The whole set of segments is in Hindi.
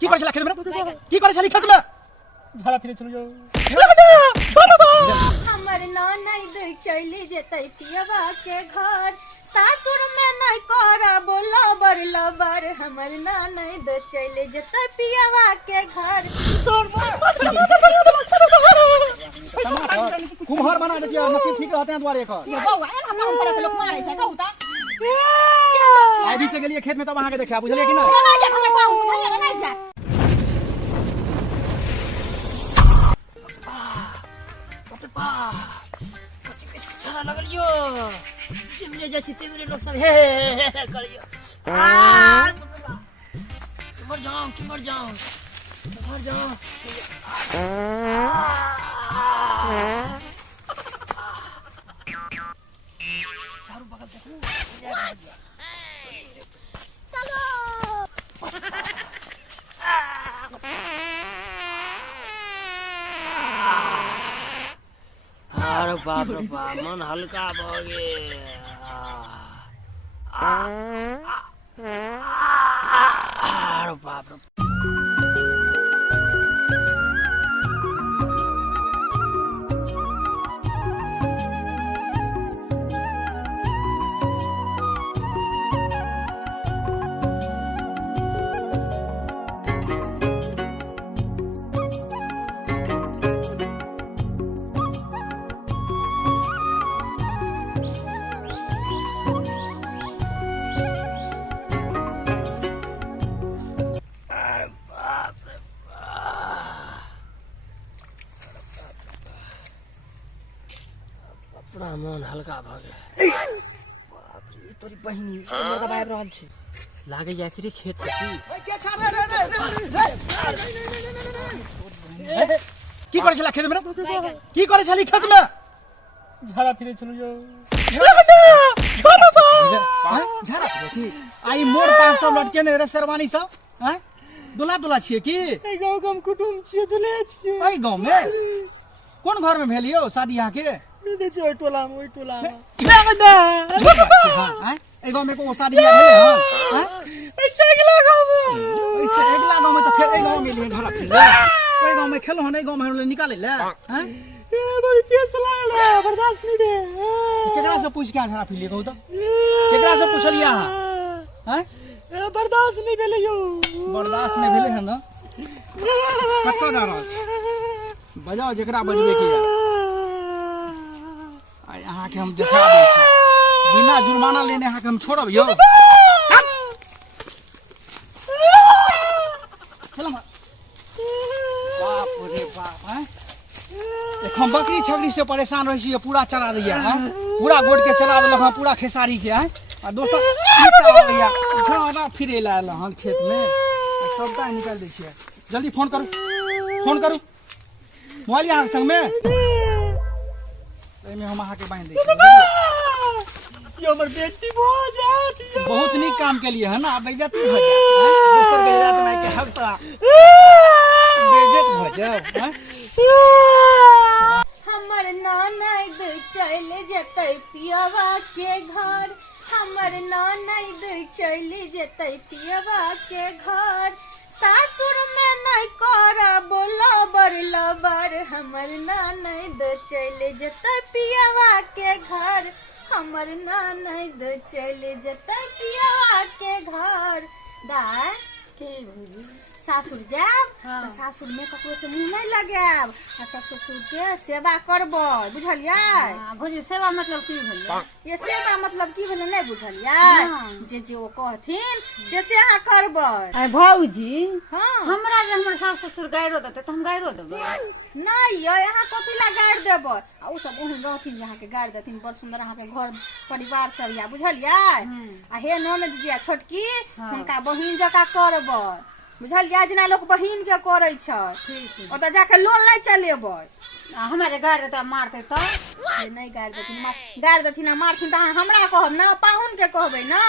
की करे छला खेत में की करे छली खेत में झाड़ा फिरे चलो जाओ हमर ननद चली जेतै पियवा के घर सासुर में नहीं करब लबर लबर हमर ननद चली जेतै पियवा के घर कुम्हार बना देतिया नसीब ठीक रहते हैं द्वारे का ये बौआ एना काम करे के लोग मारै छै कहू त आबी से गेलिए खेत में तब अहाँ के देखा बुझलिए कि ना नहीं जा हमरा पाऊ बुझलिए नहीं जा छाना लगलियो चिमरे जा चिमरे लोग सब हे करियो मर जाओ चारों बगल देखो चलो अरे बाप रे बाप मन हल्का भ गेल अरे बाप रे पूरा मन हल्का भ गेल बाप रे तोरी बहिनी हमर का बाहर रहल छै लागे या कि खेत छै के छा रे की करे छला खेत में की करे छली खेत में झाड़ा फिरे चलो जाओ झाड़ा फिरे छी आई मोर पास सब लटके ने रे शेरवानी सब हैं दुला छिए की ए गांव के हम कुटुंब छिए दुले छिए ए गांव में कौन घर में भेलियो शादी यहाँ के दे छै टोला में ए गांव में को शादी भेले हां ऐसे अगला गांव में तो फिर ए गांव में लिए झड़ा फिर ए गांव में खेलो हन ए गांव में निकाले ले हैं ए बड़ी केस लागल है बर्दाश्त नहीं बे केकरा से पूछ के झड़ा फिर लिए कहू तो केकरा से पूछलिया हैं बर्दाश्त नहीं भेले यो बर्दाश्त नहीं भेले है ना कत्तो जा रहल छी बजाओ जेकरा बजबे के आय अहाँ के हम देखा दै छी बिना जुर्माना लेने अहाँ के हम छोड़ब यो चलो बाप रे बाप हैं एक हम बकरी छकरी से परेशान रही छी पूरा चला दिया हैं पूरा गोड़ के चला देलक हम पूरा खेसारी के हैं आ दोस्तों भैया झाड़ा फिरे लायल हन खेत में सबटा निकाल दै छियै जल्दी फोन करू मोबाइल यहाँ संग में हम अहाँ के बांध दै छी यो हमर बेइज्जती भ जात बहुत नीक काम के लिए है ना बेइज्जती भ जात दोसर बेइज्जत में के हक तोरा बेइज्जत भ जात हमर ननद चली जेतै पियवा के घर हमर ननद चली जेतै पियवा के घर सासुर में नहीं करब लबर लबर हमर ननद चली जेतै पियवा के घर हमर ननद चली जेतै पियवा के घर दाय के सासुर जाब तो सासुर में ककरो से मुंह नहीं लगाब आ ससुर के सेवा करबै बुझलियै भौजी सेवा मतलब की भेलै ये सेवा मतलब की भेलै नहीं बुझलियै जे ओ कहथिन से अहाँ करबै अरे भौजी हां हमरा जे हमर सास ससुर गायरो देतै त हम गायरो देबै नहीं ये अहाँ कथि ला गाड़ देबै आ उ सब ओहन रहथिन जे अहाँ के गाड़ देथिन बड़ सुंदर अहाँ के घर परिवार सब या बुझलियै आ हे ननद जी छोटकी हुनका बहिन जका करबै बुझलियै जेना लोग बहिन के करे छै ठीक ओतऽ जाके लोन नहीं चलेबै हमरा जे गाड़ देतै मारतै त नहीं गाड़ देथिन मारथिन त हमरा कहब ना पाहुन के कहबै ना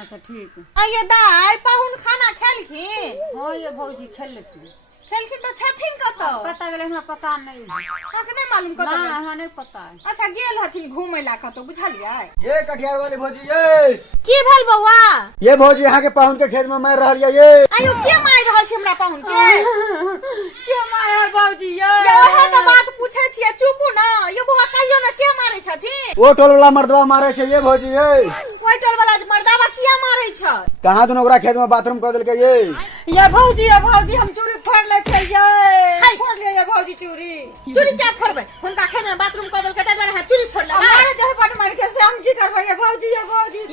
अच्छा ठीक ये दाई पाहुन खाना खेलखिन हां ये भौजी खेलखिन खेलखिन तो छथिन कतो पता गेले हमरा पता नहीं अहाँके नहीं मालूम कतो ना हमरा नहीं पता है। अच्छा गेल हथिन घूमे ला कतो बुझलियै ये कटिहार वाली भौजी ये की भेल बौआ ये भौजी यहाँ के पाहुन के खेत में मार रहा ये आयु के मारि रहल छै हमरा पाहुन के के मारे बाबूजी ये ओहे त बात पूछे छियै चुपू ना ये बौआ कहियो ना के मारै छथिन वो टोल वाला मर्दवा मारे छे ये भौजी ये ओइ टोल वाला मर्दावा किया मारै छ कहाँ दुन ओकरा खेत में बाथरूम कर देलके ये भौजी हम चोरी फोड़ ले छै ये फोड़ ले ये भौजी चोरी चोरी क्या फोड़बै हुनका खेत में बाथरूम क देलकै त जरा चोरी फोड़ले मारे जहे पट मार के से हम की करबै ये भौजी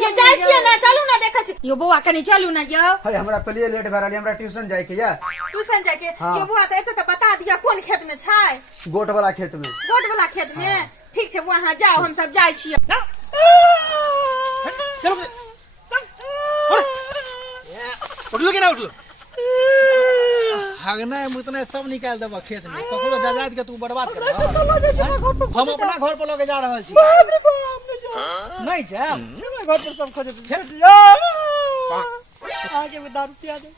ये जाइ छियै ना चलू ना देखै छी यो बौआ कनी चलू ना यो है हमरा पहले लेट भए रहल हमरा ट्यूशन जाए के या ट्यूशन जाके हाँ। ये बुआ त एते त बता दिया कोन खेत में छै गोट वाला खेत में गोट वाला खेत में ठीक छै वहां जाओ हम सब जाइ छियै चलो उठलो कि ना उठलो हगना मुतना सब निकाल देबा खेत में ककरो जायदाद के तू बर्बाद कर हम अपना घर पर लगे जा रहल छी नहीं जा घर पर सब खोजे आगे में दारू पिया दे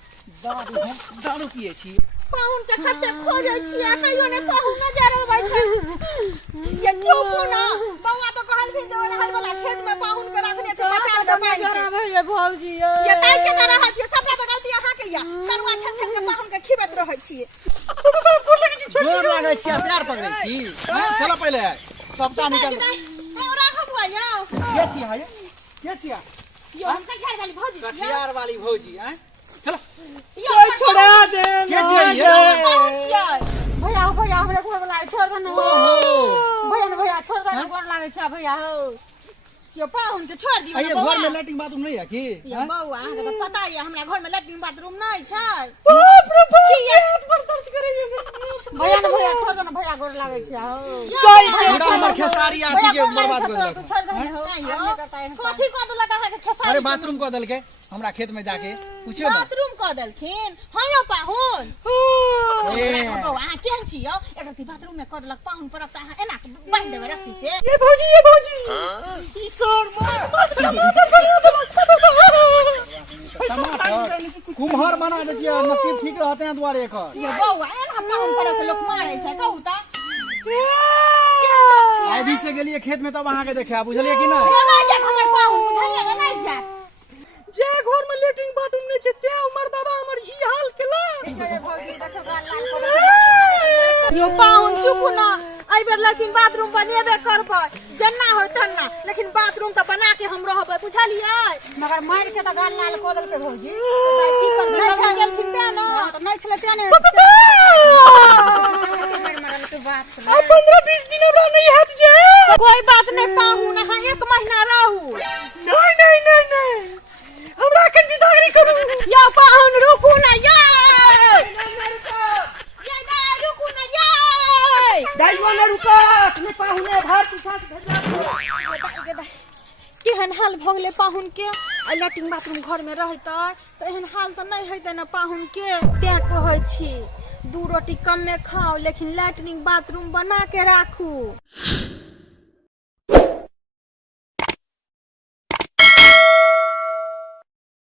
दारू पिए छी पाहुन के खते खोजे छियै कहियो ने पाहुन न जा रहबै छै ये चुप ना बौआ तो कहल भी जवन हल वाला खेत में पाहुन के रखने छै बचा दे पानी के ये भौजी ये ताई के कर रहल छियै सबटा तो गलती अहाँ के या तरुआ छन छन के पाहुन के खिबत रहै छियै जोर लागै छी प्यार पकड़ै छी चलो पहले सबटा निकाल ए राखब बुआ यौ के छी हाय के छी यो हम कठियार वाली भौजी कटिहार वाली भौजी हैं चलो कोई छोड़ा दे के छी ये भैया हमरे घर वाला छोड़ दे ना भैया छोड़ दे गोर लागे छै भैया हो यो पाहुन के छोड़ दियौ ये घर में लैट्रिन बाथरूम नहीं है की ये बौआ अहाँके तो पता है हमरा घर में लैट्रिन बाथरूम नहीं छै बाप रे बाप की ये पर दर्द करे भैया छोड़ दे ना भैया गोर लागे छै हो पूरा हमर खेसारी आदमी के बर्बाद कर देलक छोड़ दे हो कथी क देलक अहाँके खेसारी अरे बाथरूम क देलके हमरा खेत में जाके पूछियो ना बाथरूम क देलखिन हां यो पाहुन ए बौआ अहाँ केहन छी यो एकर की बाथरूम में क देलक पाहुन परक त अहाँ एना बांध देबै रस्सी से ये भौजी ई सोर टमाटर कुम्हार बना देतिया नसीब ठीक रहते हैं द्वारे एकर ये बौआ एना पाहुन परक से लोग मारै छै कहू त आधी से गेलिए खेत में तब अहाँ के देखा बुझलिए कि ना ये नहीं जात हमर पाहुन बुझलिए नहीं जात जे घर में लेटरिन बाथरूम नहीं छै ते उमर दादा हमर ई हाल केला यो पाहुन चुप ना आई बेर लेकिन बाथरूम बनेबे करबै जेना होय तेना लेकिन बाथरूम त बना के हम रहबै बुझलिए मगर मार के त गाल लाल क देलकै भौजी की करबै नहीं छा गेलखिन ते ना त नहीं छले ते ने 15-20 दिन हमरा नहीं हट जे कोई बात नहीं पाहुन अहाँ 1 महीना रहू नहीं हमरा कन विदागरी करू या पाहुन रुकू ना ये दाई रुकू ना ये दाइवा ने रुका अपने पाहुने भार पिछात भेजा केहन हाल भ गेलै पाहुन के आ लैट्रिन बाथरूम घर में रहतै त एहन हाल त नहीं हेतै ना पाहुन के तें कहै छी 2 रोटी कम में खाओ लेकिन लैट्रिन बाथरूम बना के राखू